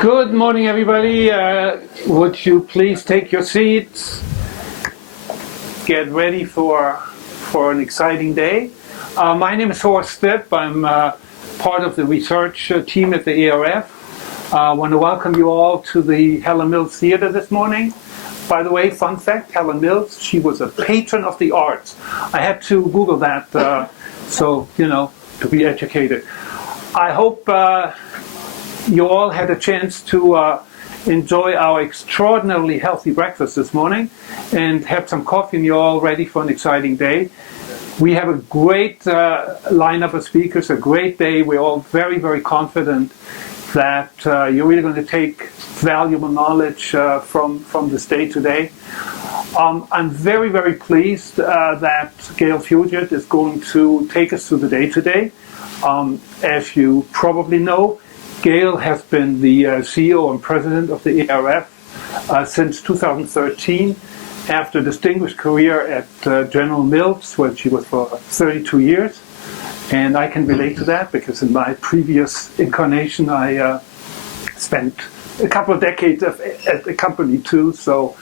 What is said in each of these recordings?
Good morning, everybody. Would you please take your seats? Get ready for an exciting day. My name is Horst Stipp. I'm part of the research team at the ARF. I want to welcome you all to the Helen Mills Theater this morning. By the way, fun fact, Helen Mills, she was a patron of the arts. I had to Google that, so, to be educated. I hope you all had a chance to enjoy our extraordinarily healthy breakfast this morning and have some coffee, and you're all ready for an exciting day. We have a great lineup of speakers, a great day. We're all very, very confident that you're really going to take valuable knowledge from this day today. I'm very, very pleased that Gayle Fuguitt is going to take us through the day today. As you probably know, Gayle has been the CEO and president of the ARF since 2013, after a distinguished career at General Mills, where she was for 32 years. And I can relate to that because in my previous incarnation, I spent a couple of decades at the company too. So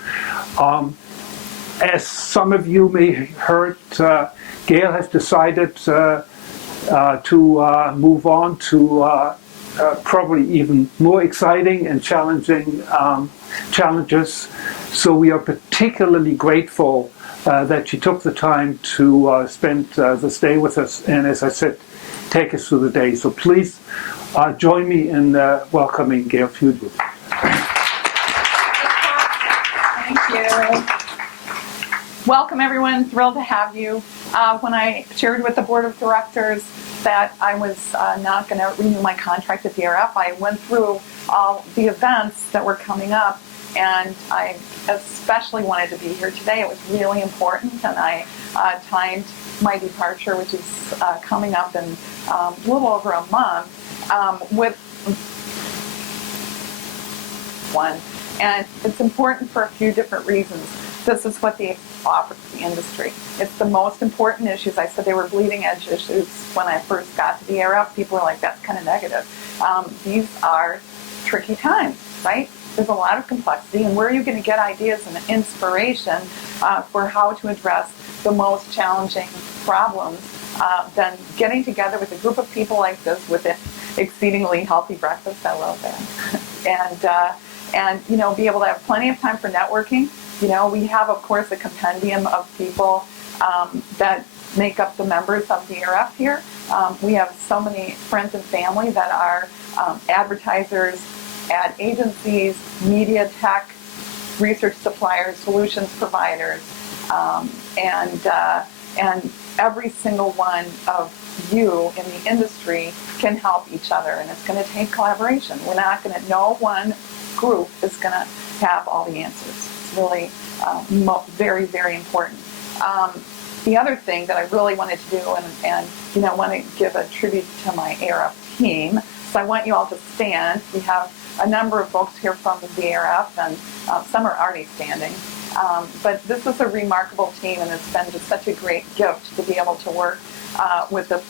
as some of you may have heard, Gayle has decided to move on to probably even more exciting and challenging challenges. So we are particularly grateful that she took the time to spend this day with us, and as I said, take us through the day. So please join me in welcoming Gayle Fuguitt. Thank you. Welcome, everyone. Thrilled to have you. When I shared with the board of directors that I was not going to renew my contract at the ARF, I went through all the events that were coming up, and I especially wanted to be here today. It was really important, and I timed my departure, which is coming up in a little over a month, with one. And it's important for a few different reasons. This is what they offer to the industry. It's the most important issues. I said they were bleeding edge issues when I first got to the ARF. People were like, that's kind of negative. These are tricky times, right? There's a lot of complexity, and where are you going to get ideas and inspiration for how to address the most challenging problems than getting together with a group of people like this with an exceedingly healthy breakfast. I love that. and be able to have plenty of time for networking. We have, of course, a compendium of people that make up the members of the ARF here. We have so many friends and family that are advertisers, ad agencies, media tech, research suppliers, solutions providers, and every single one of you in the industry can help each other, and it's going to take collaboration. We're not going to, no one group is going to have all the answers. It's really very, very important. The other thing that I really wanted to do, and want to give a tribute to my ARF team, so I want you all to stand. We have a number of folks here from the ARF, and some are already standing. But this is a remarkable team, and it's been just such a great gift to be able to work with the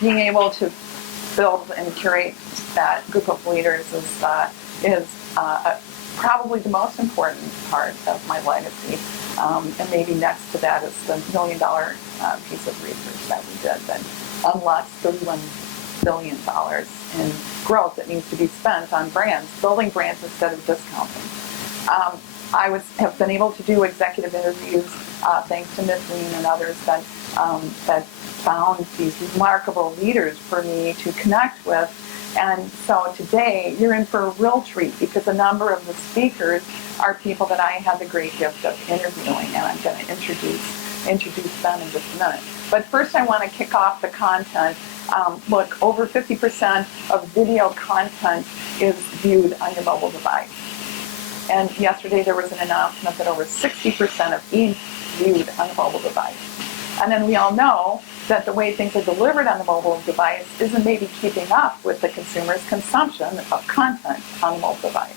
being able to build and curate that group of leaders is probably the most important part of my legacy. And maybe next to that is the $1 million piece of research that we did that unlocks $31 billion in growth that needs to be spent on brands, building brands instead of discounting. I have been able to do executive interviews thanks to Ms. Lean and others that found these remarkable leaders for me to connect with. And so today you're in for a real treat because a number of the speakers are people that I had the great gift of interviewing, and I'm going to introduce them in just a minute. But first I want to kick off the content. Look, over 50% of video content is viewed on your mobile device. And yesterday there was an announcement that over 60% of each viewed on the mobile device. And then we all know that the way things are delivered on the mobile device isn't maybe keeping up with the consumer's consumption of content on the mobile device.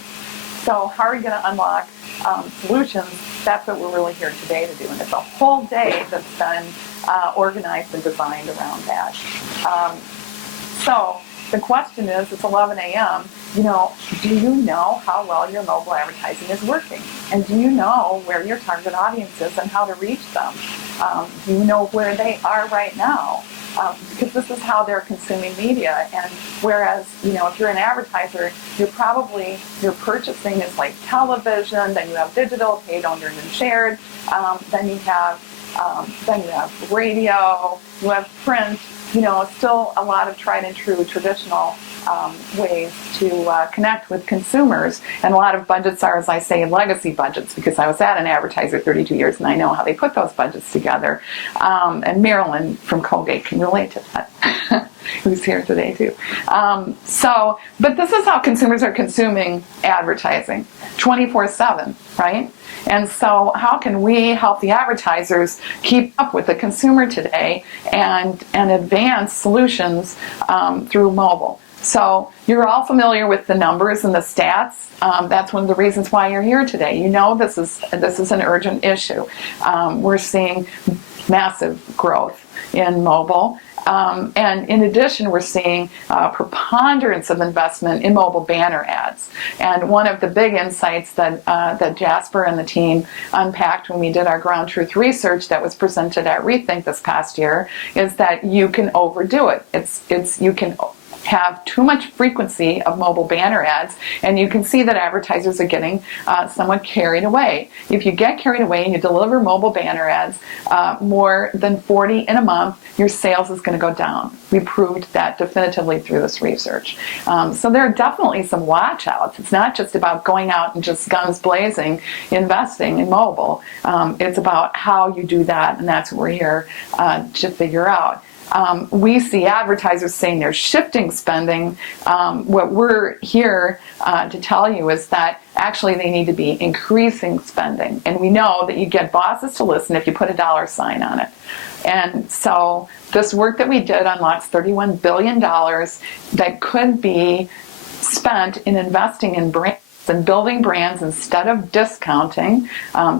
So how are we going to unlock solutions? That's what we're really here today to do. And it's a whole day that's been organized and designed around that. So the question is, it's 11 a.m., do you know how well your mobile advertising is working? And do you know where your target audience is and how to reach them? Do you know where they are right now? Because this is how they're consuming media. And whereas, if you're an advertiser, your purchasing is like television, then you have digital, paid, owned, and shared, then you have radio, you have print, still a lot of tried and true traditional ways to connect with consumers. And a lot of budgets are, as I say, legacy budgets, because I was at an advertiser 32 years and I know how they put those budgets together. And Marilyn from Colgate can relate to that, who's here today too. But this is how consumers are consuming advertising 24/7, right? And so how can we help the advertisers keep up with the consumer today and advance solutions through mobile? So you're all familiar with the numbers and the stats. That's one of the reasons why you're here today. This is an urgent issue. We're seeing massive growth in mobile. And in addition, we're seeing preponderance of investment in mobile banner ads. And one of the big insights that Jasper and the team unpacked when we did our ground truth research that was presented at Rethink this past year is that you can overdo it. You can have too much frequency of mobile banner ads, and you can see that advertisers are getting somewhat carried away. If you get carried away and you deliver mobile banner ads more than 40 in a month, your sales is going to go down. We proved that definitively through this research. So there are definitely some watch outs. It's not just about going out and just guns blazing investing in mobile. It's about how you do that, and that's what we're here to figure out. We see advertisers saying they're shifting spending. What we're here to tell you is that actually they need to be increasing spending. And we know that you get bosses to listen if you put a dollar sign on it. And so this work that we did unlocks $31 billion that could be spent in investing in brands and building brands instead of discounting.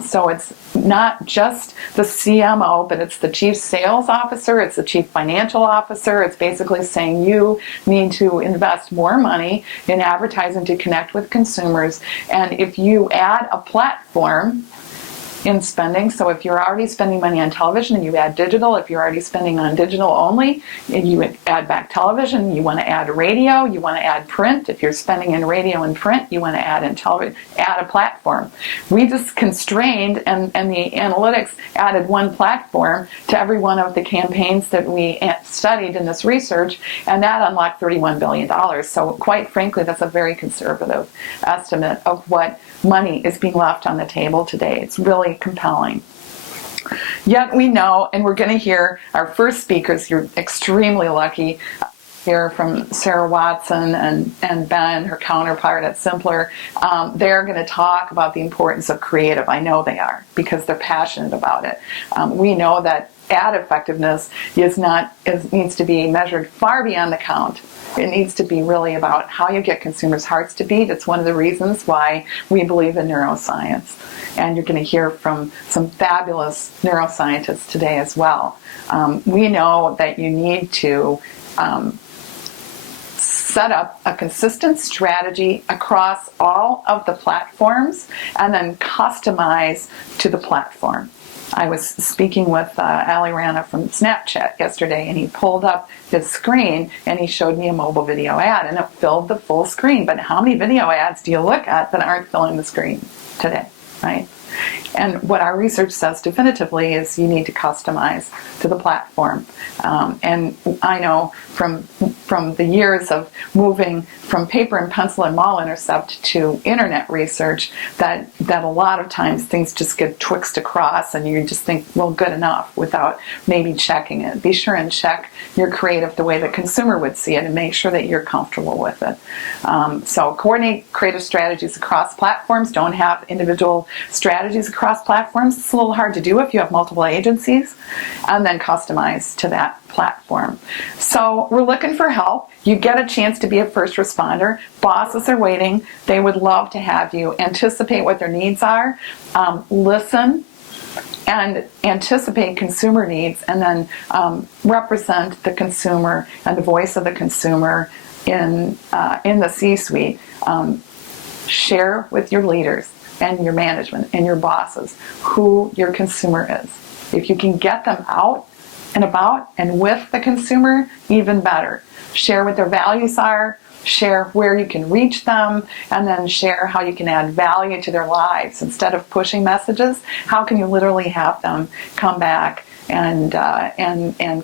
So it's not just the CMO, but it's the chief sales officer, it's the chief financial officer. It's basically saying you need to invest more money in advertising to connect with consumers. And if you add a platform in spending, so if you're already spending money on television and you add digital, if you're already spending on digital only and you add back television, you want to add radio, you want to add print. If you're spending in radio and print, you want to add in television, add a platform. We just constrained and the analytics added one platform to every one of the campaigns that we studied in this research, and that unlocked $31 billion. So quite frankly, that's a very conservative estimate of what money is being left on the table today. It's really compelling. Yet we know, and we're going to hear our first speakers, you're extremely lucky, hear from Sarah Watson and Ben, her counterpart at Simpler. They're going to talk about the importance of creative. I know they are, because they're passionate about it. We know that ad effectiveness needs to be measured far beyond the count. It needs to be really about how you get consumers' hearts to beat. It's one of the reasons why we believe in neuroscience. And you're going to hear from some fabulous neuroscientists today as well. We know that you need to set up a consistent strategy across all of the platforms and then customize to the platform. I was speaking with Ali Rana from Snapchat yesterday, and he pulled up his screen and he showed me a mobile video ad, and it filled the full screen. But how many video ads do you look at that aren't filling the screen today, right? And what our research says definitively is you need to customize to the platform. And I know from the years of moving from paper and pencil and mall intercept to internet research that a lot of times things just get twixt across and you just think, well, good enough, without maybe checking it. Be sure and check your creative the way the consumer would see it and make sure that you're comfortable with it. So coordinate creative strategies across platforms. Don't have individual strategies strategies across platforms. It's a little hard to do if you have multiple agencies, and then customize to that platform. So we're looking for help. You get a chance to be a first responder. Bosses are waiting. They would love to have you anticipate what their needs are, listen, and anticipate consumer needs, and then represent the consumer and the voice of the consumer in the C-suite. Share with your leaders and your management and your bosses who your consumer is. If you can get them out and about and with the consumer, even better. Share what their values are, share where you can reach them, and then share how you can add value to their lives. Instead of pushing messages, how can you literally have them come back and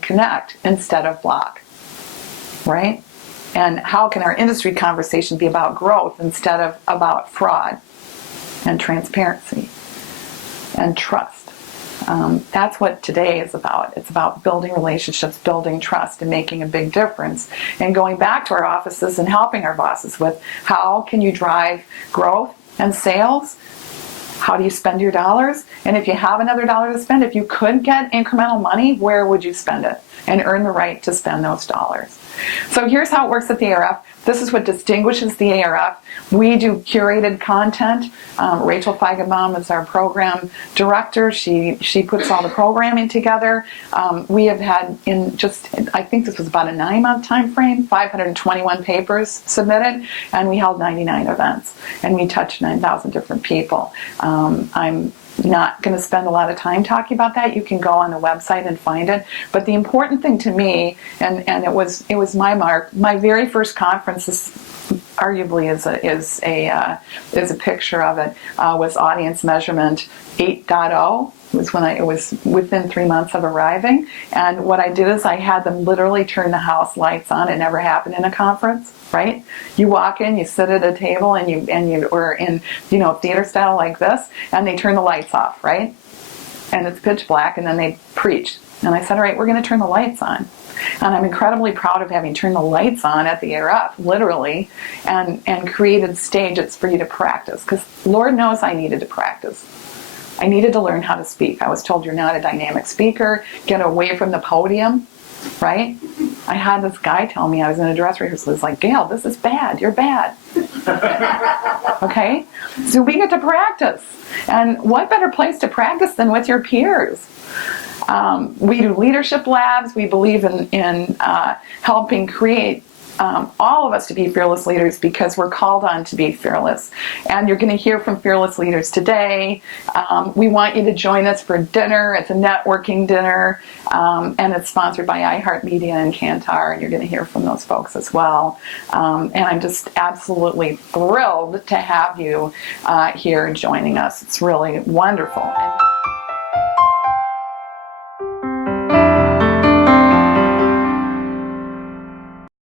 connect instead of block, right? And how can our industry conversation be about growth instead of about fraud and transparency and trust? That's what today is about. It's about building relationships, building trust, and making a big difference. And going back to our offices and helping our bosses with how can you drive growth and sales? How do you spend your dollars? And if you have another dollar to spend, if you could get incremental money, where would you spend it and earn the right to spend those dollars? So here's how it works at the ARF. This is what distinguishes the ARF. We do curated content. Rachel Feigenbaum is our program director. She puts all the programming together. We have had I think this was about a 9-month time frame, 521 papers submitted, and we held 99 events, and we touched 9,000 different people. I'm not going to spend a lot of time talking about that. You can go on the website and find it. But the important thing to me, and it was my mark. My very first conference arguably is a picture of it. Was audience measurement 8.0. It was within 3 months of arriving. And what I did is I had them literally turn the house lights on. It never happened in a conference, right? You walk in, you sit at a table, and you or in theater style like this, and they turn the lights off, right? And it's pitch black, and then they preach. And I said, all right, we're going to turn the lights on. And I'm incredibly proud of having turned the lights on at the ARF, literally, and created stages for you to practice. Because Lord knows I needed to practice. I needed to learn how to speak. I was told you're not a dynamic speaker. Get away from the podium, right? I had this guy tell me, I was in a dress rehearsal, he's like, Gayle, this is bad. You're bad. Okay? So we get to practice. And what better place to practice than with your peers? We do leadership labs. We believe in helping create all of us to be fearless leaders because we're called on to be fearless. And you're going to hear from fearless leaders today. We want you to join us for dinner. It's a networking dinner, and it's sponsored by iHeartMedia and Kantar, and you're going to hear from those folks as well. And I'm just absolutely thrilled to have you here joining us. It's really wonderful.